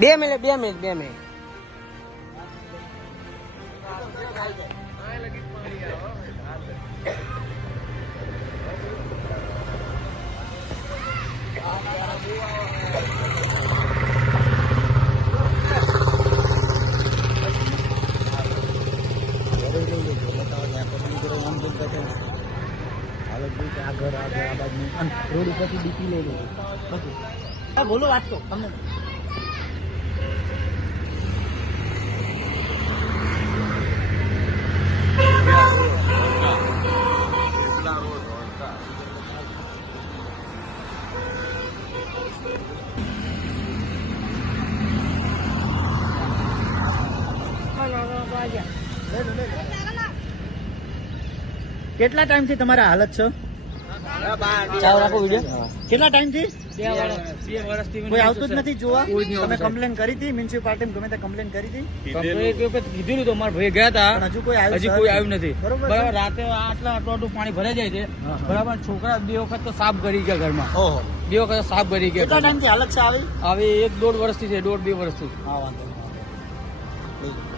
2 minute road ઉપરથી DP લઈ લો. બોલો વાત તો તમને કેટલા ટાઈમ થી તમારા હાલત છે? ચાવ રાખો વિડિયો. કેટલા ટાઈમ થી 2 વર્ષથી કોઈ આવતું જ નથી જોવા? તમે કમ્પ્લેન કરી હતી મ્યુનિસિપાલિટી ગમે તે કમ્પ્લેન કરી હતી? કીધું તો મારા ભાઈ ગયા હતા, પણ હજુ કોઈ આવ્યું નથી. બરોબર. બરાબર, રાતે આટલું પાણી ભરાઈ જાય છે. બરાબર, છોકરા 2 વખત તો સાફ કરી ગયા ઘરમાં. ઓહો, 2 વખત સાફ કરી કેટલા ગયા. ટાઈમ થી હાલત છે આવી? હવે 1-1.5 વર્ષથી છે, 1.5-2 વર્ષથી. હા, વાંધો નહીં.